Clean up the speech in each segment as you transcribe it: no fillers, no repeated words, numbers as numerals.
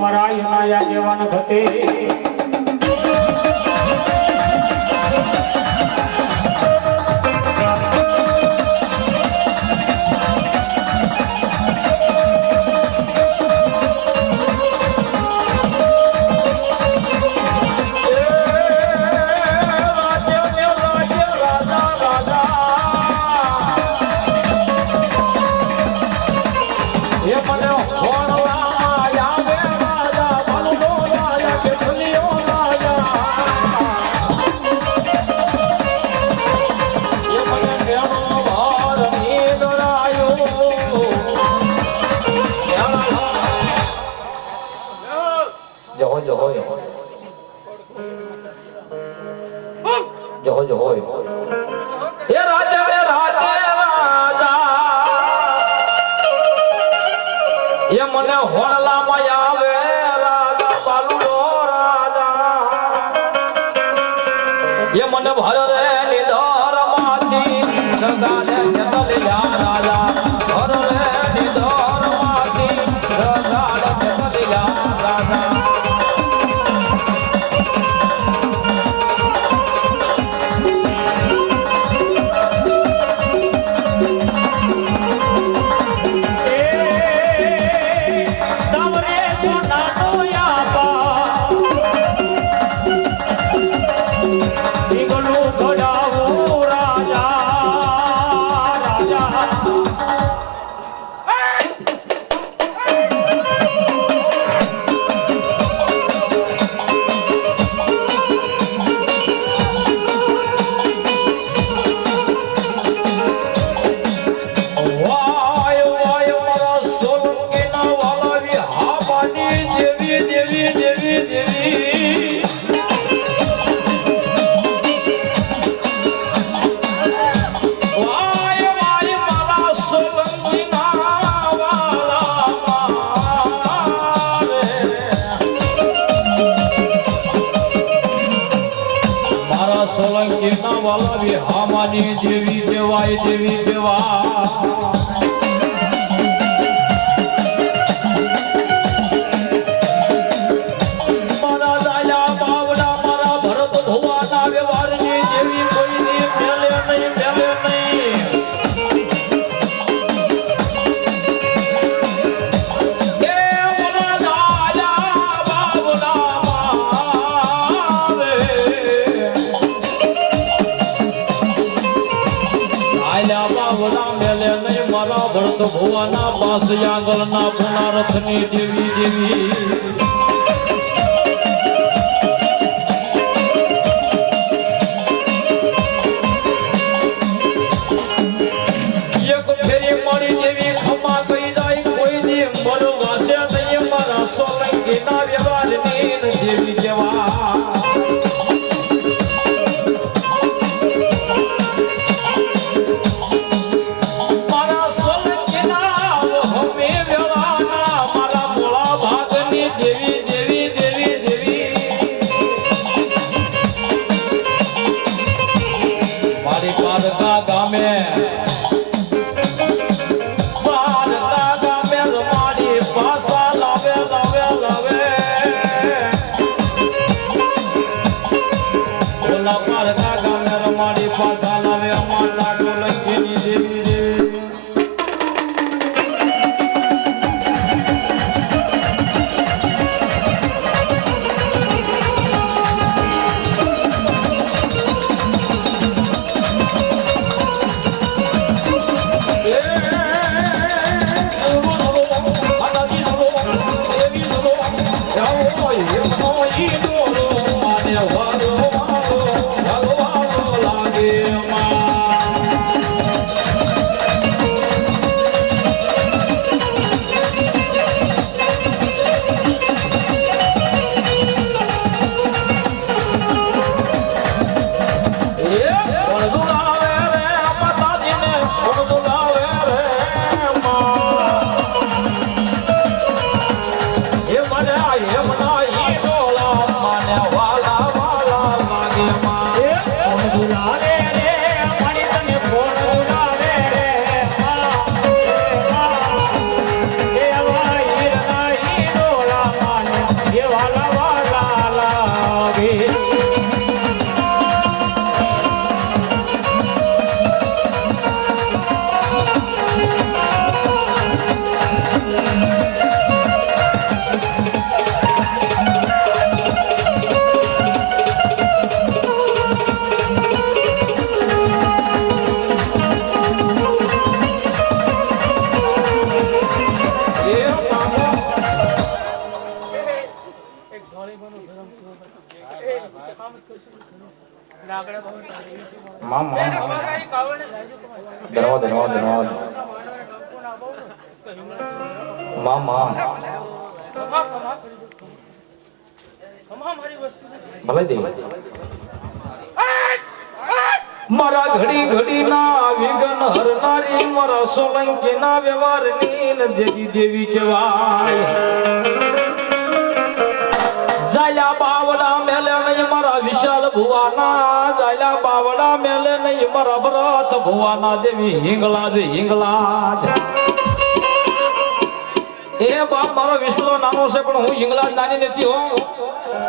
મરાય નાયા જેવાન ઘટે મને હોણલામાં આવે રાજા બાલુડો રાજા એ મને ભર રે નિધર માંથી જગાને જતલ યા રાજા ભર રે નિધર માંથી જગાને જતલ યા રાજા સોલંકી ના વાલા હામાની દેવી દેવાય દેવી દેવા મારા દાયા બાવડા મારા ભરત ભુવાના વ્યવહારની દેવી કોઈની મેલે નહીં મેલે નહીં ભરત ભુવાના પાસ આંગળના પુનારથની દેવી દેવી એક ફેરી મારી દેવી ખમા કહી જાય કોઈ દી મન વાસે નહીં મારા સોલંકીના વ્યવહારની દેવી દેવા દેવી મામા ભલે દે મારા ઘડી ઘડી ના વિઘ્ન હરનારી મારા સોલંકી ના વ્યવહાર ની દેવી દેવી કહેવાય જાયા બાવડા મેલે નહીં મારા વિશાલ ભુવાના જાયા બાવડા મેલે નહીં મારા વ્રત ભુવાના દેવી હિંગલાજ હિંગલાજ એ બાપ મારો વિષ્ણુ નાનો છે પણ હું હિંગલાજ નાની નથી હો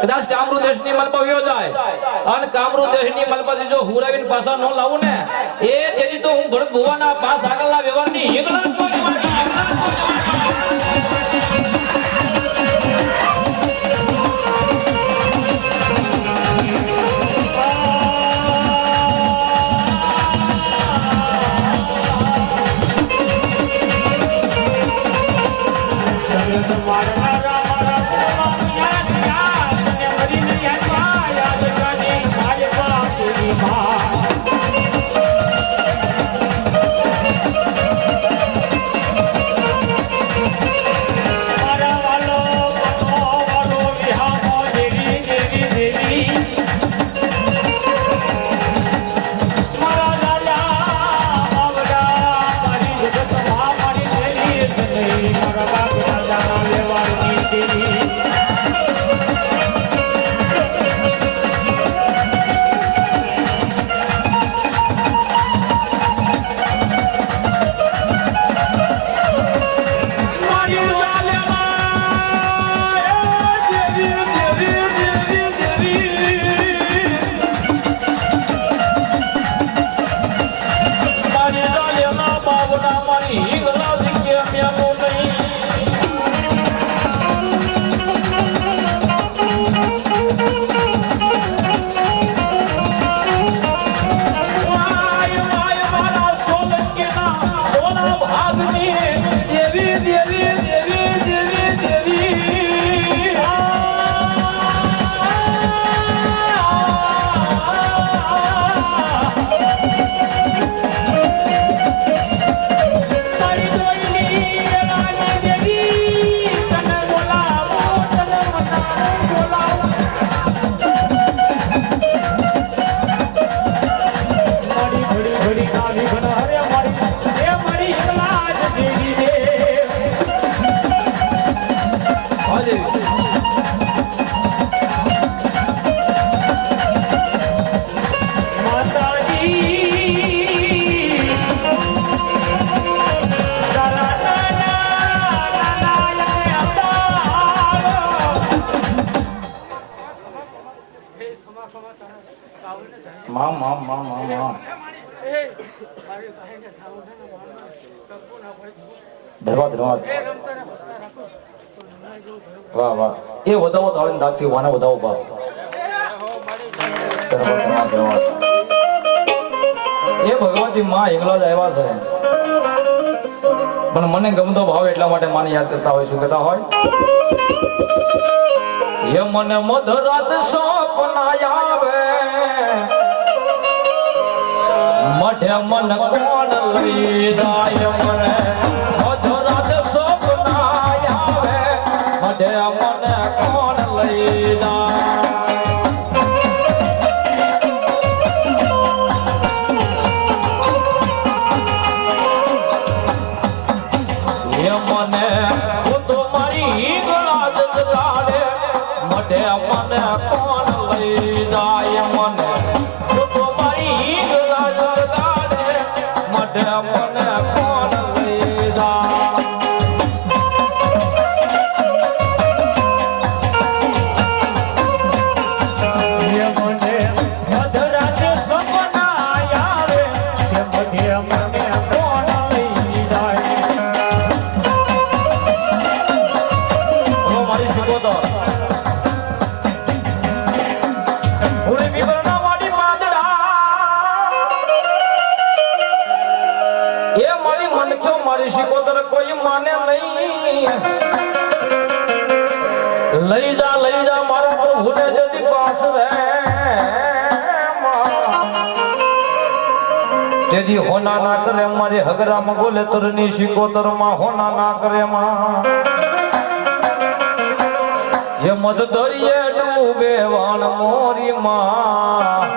કદાચ કામરૂ દેશની મલપા વયો જાય અને કામરૂ દેશની મલપાથી જો હુરાવીને પાછા ન લાવું ને એ તેથી તો હું ભરત ભુવાના પાસ આગળના વ્યવહારની હિંગલાજ ધન્યવાદ ધન્યવાદ વાહ વાહ એ વધાવો તો આવીને દાગથી વાને વધાવો બાપ ધન્યવાદ ધન્યવાદ એ ભગવતી માં હિંગલાજ આવ્યા છે પણ મને ગમતો ભાવ એટલા માટે માને યાદ કરતા હોય શું કહેતા હોય એ મને મધરાત સપના આવે મઢે મન કોણ લઈ જાય મને મધરાત સપના આવે મઢે મને કોણ લઈ જાય મને તો મારી ગળા જગાડે મઢે મને કોણ લઈ જાય મને તો મારી ગળા જગાડે મઢે મને કોણ લઈ જાય મને મધરાત સપના આવે કે મઢે મને કોણ લઈ જાય મારી શીખો મારી શીખોતર કોઈ માને નહીં લઈ જા મારા પ્રભુને જદી પાસ રે તે દીદી હોના ના કરે મારી હગરા મગોલે તરની શિકોતર માં હોના ના કરે માં એ મધ દરિયે ડૂબે વાણ મોરી માં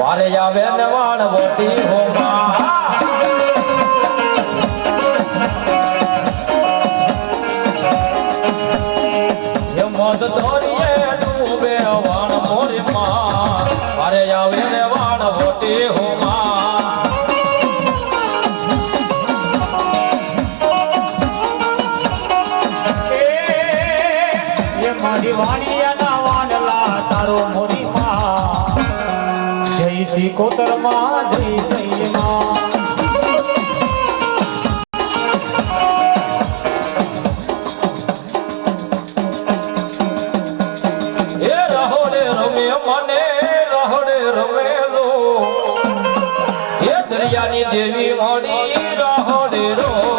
વારે આવે ને વાણ વટી હો માં એ મધ દરિયે ડૂબે વાણ મોરી માં વારે આવે ને વાણ વટી હો કોતર માં જઈ જઈ માં એ રહોડે રમે મને રહોડે રમેલો એ દરિયાની દેવી મોડી રહોડે રોમે